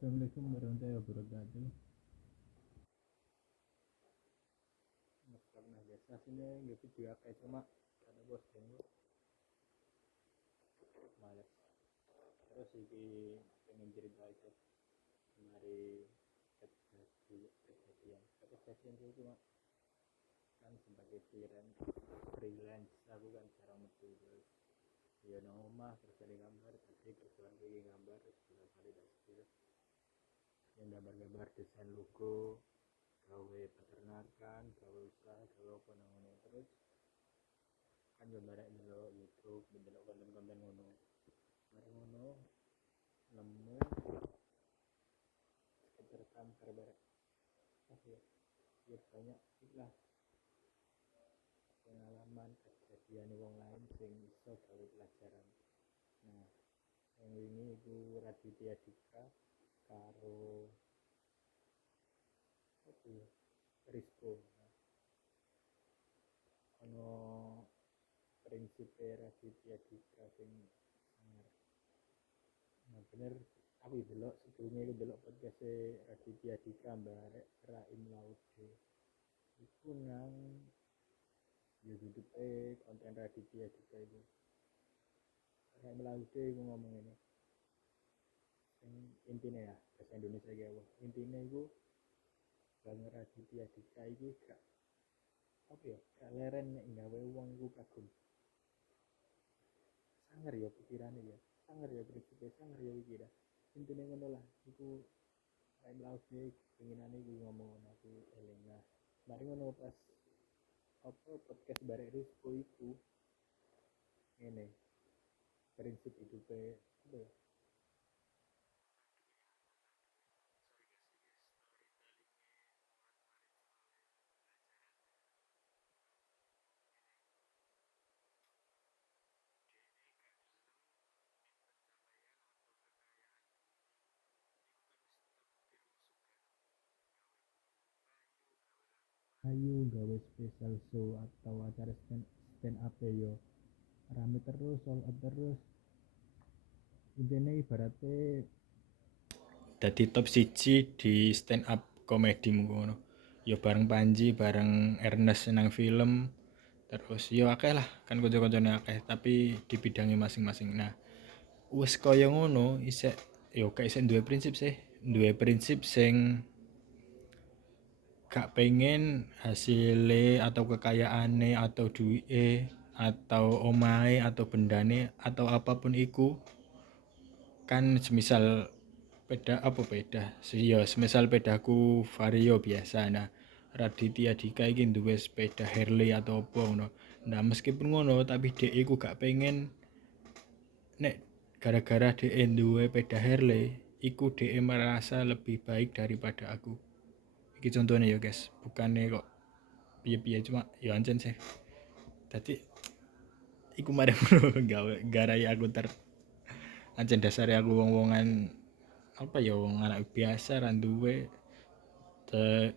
Assalamualaikum warahmatullahi wabarakatuh. Mas pernah biasa sini nggak video apa cuma karena posting lu males. Terus iki pengen cerita aja mari kejadian itu cuma kan sebagai freelance aku kan jarang metu terus ya nang omah terus ada gambar tadi terus lagi gambar terus bolak balik dan skill yang gambar-gambar desain logo gawe peternakan gawe usaha gawe apa namanya terus kan gambar dulu YouTube mendelok konten-konten ngono mari ngono nemu keterekam bareng ya, ya banyak lah pengalaman kejadian wong lain sing iso gawe pelajaran. Nah yang ini iku Raditya Dika karo apa ya Risco. Nah, ono prinsip Raditya Dika sing sangar. Nah bener aku delok sebelumnya aku delok podcast Raditya Dika barek Raim Laude iku nang YouTube konten Raditya Dika itu Raim Laude iku ngomong ini sing intine ya bahasa Indonesia ya intine iku Bang Raditya Dika iki gak apa ya gak leren nek gawe wong iku kagum sangar ya pikirane ya sangar ya prinsipnya sangar ya iki dah intine ngono lah iku Raim Laude penginane iku ngomong aku eling lah mari ngono pas apa podcast barek Rizko iku ngene prinsip hidupnya apa ya ayo gawe special show atau acara stand up yo rame terus sold out terus intinya ibaratnya dadi top siji di stand up komedi ngono ya bareng Panji bareng Ernest nang film terus ya akeh lah kan kanca-kancane akeh tapi di bidangnya masing-masing. Nah wis kaya ngono isek yo gak isek duwe prinsip sih duwe prinsip sing gak pengen hasilnya atau kekayaannya atau duitnya atau omahe atau bendane atau apapun iku kan semisal peda apa peda ya semisal pedaku Vario biasa. Nah Raditya Dika iki duwe sepeda Harley atau apa ngono. Nah meskipun ngono tapi dhek iku gak pengen nek gara-gara dhek duwe sepeda Harley iku dhek merasa lebih baik daripada aku. Iki contohnya ya guys, bukannya kok piye-piye cuma ya ancen sih. Dadi iku mari gawe garai aku ancen dasare aku wong-wongan apa ya wong anak biasa ra duwe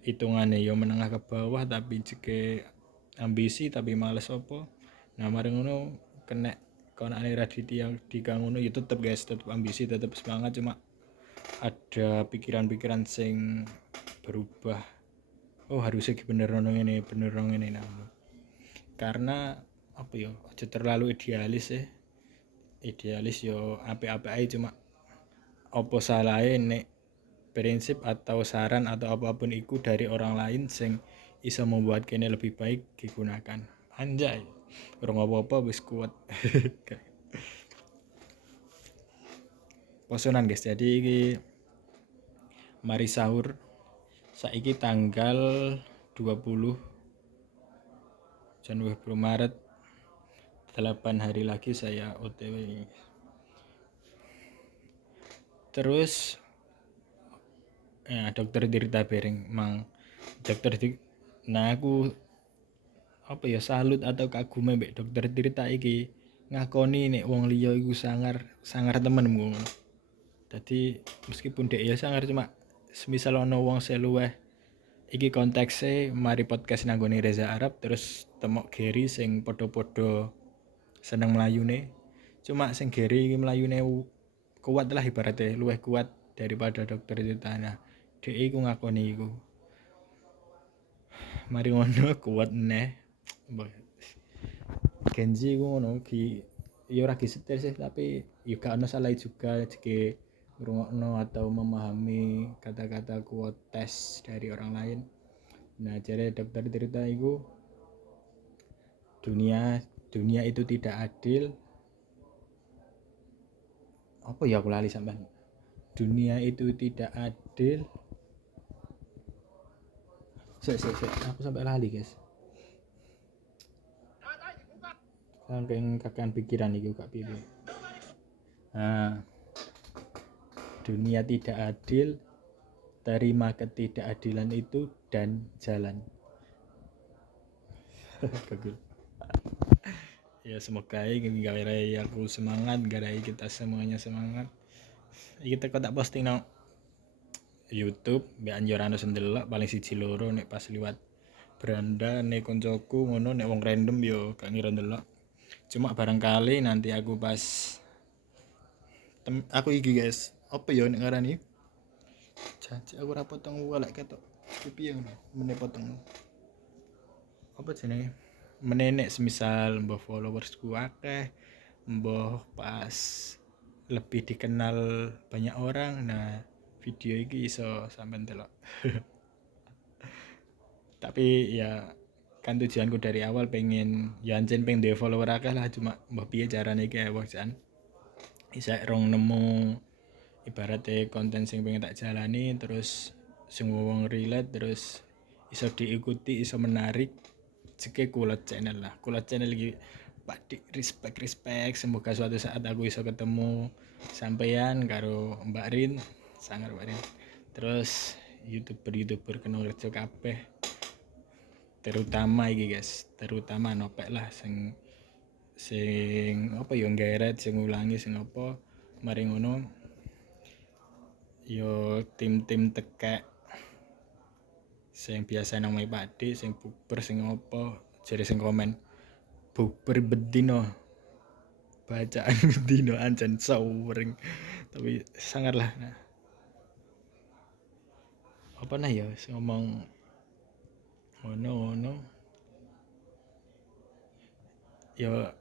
hitungane ya menengah ke bawah tapi jeke ambisi tapi males apa. Nah mari ngono kena konane Raditya Dika ngono ya tetep guys tetep ambisi tetep semangat cuma ada pikiran-pikiran sing berubah. Oh harusnya bener ngene bener ngene nah. Karena apa ya aja terlalu idealis ya idealis yo apik-apik ae cuma apa salahe nek prinsip atau saran atau apapun itu dari orang lain sing iso membuat kene lebih baik digunakan anjay orang apa-apa wis kuat posonan guys jadi iki mari sahur saiki tanggal 20 Januari Maret 8 hari lagi saya OTW terus dokter Tirta Bering mang dokter nah aku apa ya salut atau kagum mbek dokter Tirta iki ngakoni nek wong liya iku sangar temen ngono. Dadi meskipun dhek ya sangar cuma semisal ana wong seluweh iki kontekse mari podcast nanggone Reza Arab terus temok Geri sing padha-padha seneng mlayune. Cuma sing Geri iki mlayune kuat lah ibaratnya luwih kuat daripada dokter Tirta. Nah dhek iku ngakoni iku mari ngono kuat neh Genji iku ngono ya ora setir sih tapi ya gak ono salah juga jika ngrungokno atau memahami kata-kata quotes dari orang lain. Nah jare dokter Tirta iku dunia itu tidak adil. Apa ya aku lali sampean. Dunia itu tidak adil. Aku sampai lali guys. Saking kakean pikiran iki gak piye. Nah, dunia tidak adil, terima ketidakadilan itu dan jalan. Ya semoga gawe aku semangat, gawe kita semuanya semangat. Kita kok tak posting nang YouTube, mbek anjurane sendelok paling siji loro nek pas liwat beranda nek koncoku ngono nek wong random yo gak ngira ndelok. Cuma barangkali nanti aku pas aku iki guys, apa yo nek ngarani? Janji aku ora potong lek ketok. Piye ngono? Meneh potong. Apa jenenge? Menenek semisal mbah followersku akeh, mbah pas lebih dikenal banyak orang. Nah, video iki iso sampean delok. Tapi ya kan tujuanku dari awal pengen ya anjen pengen duwe follower akeh lah, cuma mbah piye carane iki wong jan isa rong nemu ibaratnya konten sing pengen tak jalani terus sing wong relate terus iso diikuti iso menarik jeke Kulot channel lah. Kulot channel iki Pak respect semoga suatu saat aku iso ketemu sampeyan karo Mbak Rin sangar Mbak Rin terus youtuber kena kerja kabeh terutama iki guys terutama nopek lah sing apa ya ngeret sing ngulangi sing apa mari ngono yo tim-tim tekek sing biasa nang mai Pakde sing bukber sing apa jare sing komen bukber bedino bacaan bedino anjen sawring tapi sangar lah nah. Apa nah ya ngomong ngono ya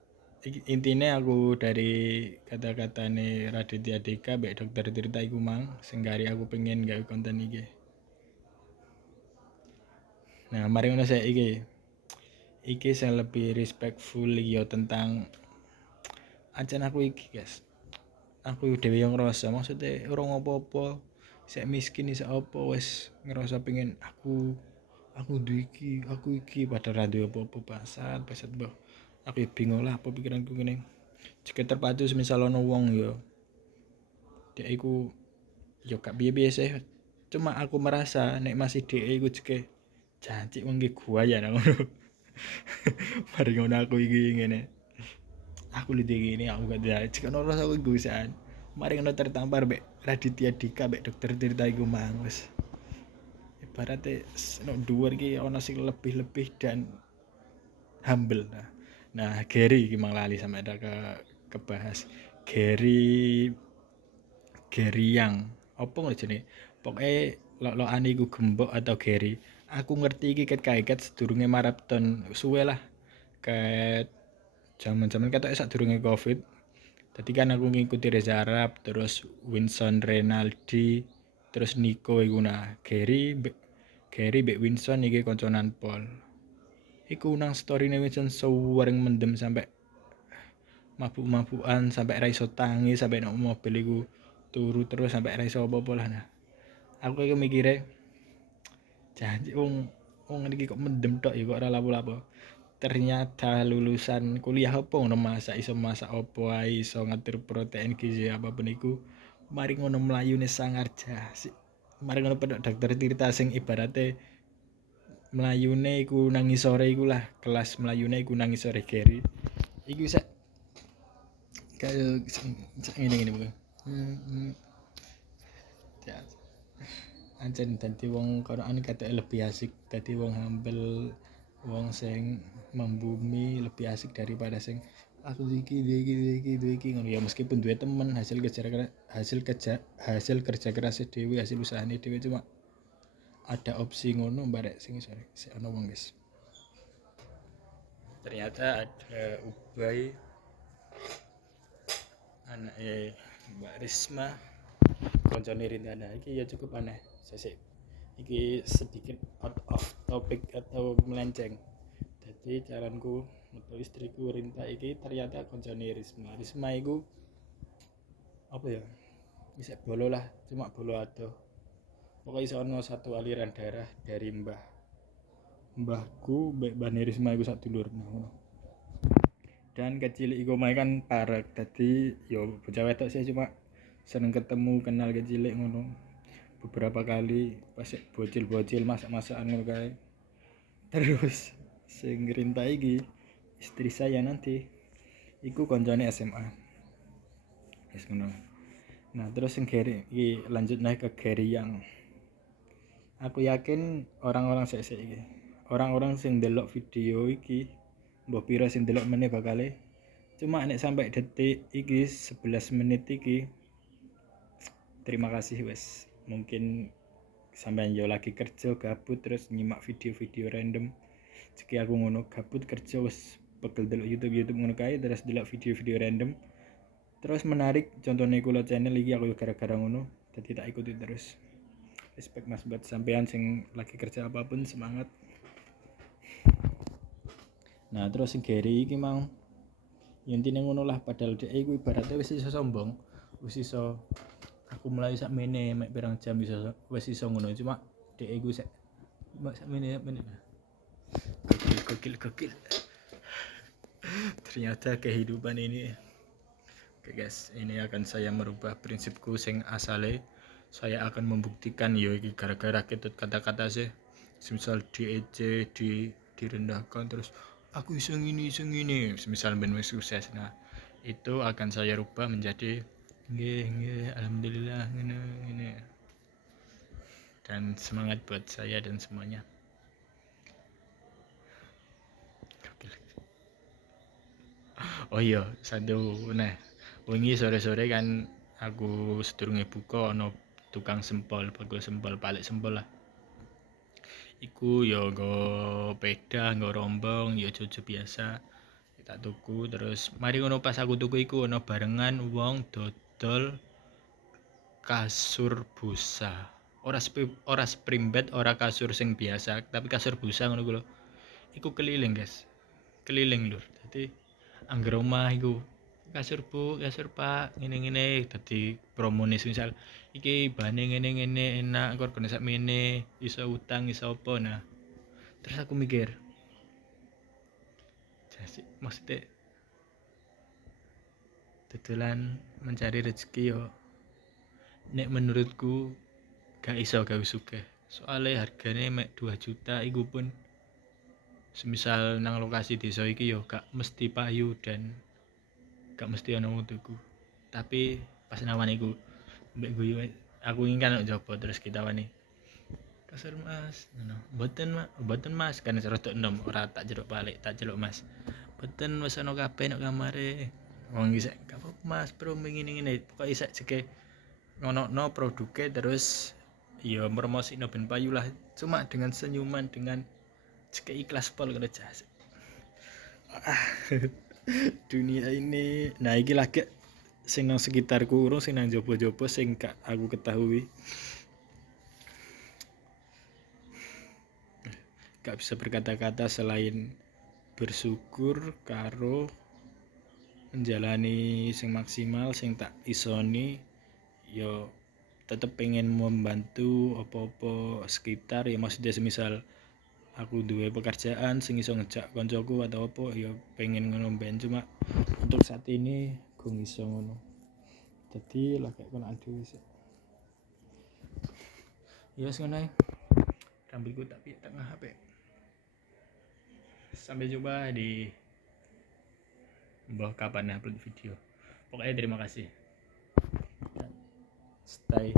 intinya aku dari kata-katane Raditya Dika mbek dokter Tirta iku mang sing gari aku pengen gawe konten iki. Nah, mari ngono sik iki sing lebih respectful iki ya tentang ancen aku iki guys. Aku dhewe yang ngerasa maksudnya ora ngopo-opo sik miskin iso apa wis ngerasa pengen aku iki padahal ra duwe apa-apa basat mbah. Aku bingung lah apa pikiranku ngene. Jika terpacu semisal ono wong ya dia iku ya gak piye-piye sih. Cuma aku merasa nek masih dhek iku jeke janji wong iki gua ya ngono. Mari ngono aku iki ngene. Aku lho gini aku gak ada jika ono rasa aku gusan. Mari ngono tertampar mbek Raditya Dika mbek dokter Tirta iku mang wis. Ibaratnya nek dhuwur iki ono sing lebih-lebih dan humble. Nah, Gary iki mang lali sampe ada kebahas Gary yang apa ngono jenenge pokoke lok-lokan iku gembok atau Gary aku ngerti iki ket sedurunge maraton suwe lah ket zaman-zaman ketoke sadurunge Covid dadi kan aku ngikuti Reza Arab terus Winson Renaldi terus Nico iku nah Gary mbek Winson iki konconan pol iku nang storyne Winson sewering mendem sampai mabuk-mabukan sampai ra iso tangi sampai nang mobil iku turu terus sampai ra iso apa-apa lah nah aku iki mikire janji wong iki kok mendem tok ya kok ora lapo-lapo ternyata lulusan kuliah apa ngono iso masak apa ae iso ngatur protein gizi apapun iku mari ngono mlayune sangar jasik mari ngono pedhok dokter Tirta sing ibarate mlayune iku nang ngisore iku lah kelas mlayune iku nang ngisore Gary iku sak kaya ngene bukan ya ancen dadi wong konoan kate lebih asik dadi wong humble wong sing membumi lebih asik daripada sing aku iki ngono ya, meskipun duwe temen hasil kerja keras dhewe, hasil usahane dhewe, cuma ada opsi ngono barek sing sore ono wong guys. Ternyata ada Ubay, anake Mbak Risma, koncone Rintana. Iki ya cukup aneh. Sesik iki sedikit out of topic atau melenceng. Jadi caranku untuk istriku Rinta iki ternyata koncone Risma. Risma iku apa ya? Bisa bolo lah, cuma bolo adoh. Pokoknya iso ono satu aliran darah dari mbahku mbek Mbah Risma iku sak dulur ngono. Dan kecil iku mae kan parek, dadi yo bocah wedok sih cuma seneng ketemu kenal kecil ngono. Beberapa kali pas bocil-bocil masak-masakan ngono kae. Terus sing Rinta iki istri saya nanti iku koncone SMA. Wis ngono. Nah, terus sing Geri iki lanjut naik ke Geri yang aku yakin orang-orang sik-sik iki. Orang-orang sing ndelok video iki mbok pira sing ndelok meneh bakale cuma nek sampai detik iki 11 menit iki terima kasih wes. Mungkin sampean yo lagi kerja gabut terus nyimak video-video random. Ceki aku ngono gabut kerja wes pegel delok YouTube ngono kae terus delok video-video random. Terus menarik contohnya kula channel iki aku gara-gara ngono dadi tak ikuti terus. Respect Mas buat sampean sing lagi kerja apapun, semangat. Nah, terus sing Geri iki mau intine ngono lah, padahal dhek iku ibaratnya wis iso sombong, wis iso aku mulai sak mene mek pirang jam iso wis iso ngono, cuma dhek iku sak mene. Gokil. Ternyata kehidupan ini. Oke guys, ini akan saya merubah prinsipku sing asale. Saya akan membuktikan yo iki gara-gara ketut kata-kata sih. Misal diejek, direndahkan terus aku iso ngini. Misal ben wis sukses. Nah, itu akan saya rubah menjadi nggih alhamdulillah ngene. Dan semangat buat saya dan semuanya. Oh iya, satu wingi sore-sore kan aku sedurunge buka ono tukang sempol, bakul sempol, palik sempol lah. Iku ya nggo peda, nggo rombong, ya jojo biasa. Tak tuku terus mari ngono pas aku tuku iku ono barengan wong dodol kasur busa. Ora spring bed, ora kasur sing biasa, tapi kasur busa ngono ku lho. Iku keliling, guys. Keliling lur. Dadi angger omah iku kasur Bu, kasur Pak, ngene-ngene dadi promone misal iki bahane ngene-ngene enak kok kena sak mene, iso utang iso apa. Nah, terus aku mikir jadi maksudnya dodolan mencari rezeki yo nek menurutku gak iso gawe sugih. Soale hargane mek 2 juta iku pun semisal nang lokasi desa iki yo gak mesti payu dan gak mesti ana wong tuku. Tapi pas nawan iku mbek guyu aku ingin kan jopo terus kita wani kasur Mas ngono. Mboten Mas kan rodok enom ora tak jeruk balik, tak jeluk Mas. Mboten wis ana kabeh nek kamare. Wong iki gak apa Mas, Bro ngene-ngene. Pokoke isek jeke ngono produke terus ya promosino ben payu lah. Cuma dengan senyuman, dengan jeke ikhlas pol ngono jas. Dunia ini nah iki lagi sing nang sekitarku urung sing nang jopo-jopo sing gak aku ketahui. Gak bisa berkata-kata selain bersyukur karo menjalani sing maksimal sing tak isoni yo tetep pengen membantu apa-apa sekitar ya, maksudnya semisal aku duwe pekerjaan sing iso ngejak koncoku atau apa ya pengen ngono ben, cuma untuk saat ini gue iso ngono dadi lah kayak kono aduh sih ya wis ngono ae rambutku tak piye tengah HP. Sampai jumpa di mbah kapan upload video. Pokoknya terima kasih. Stay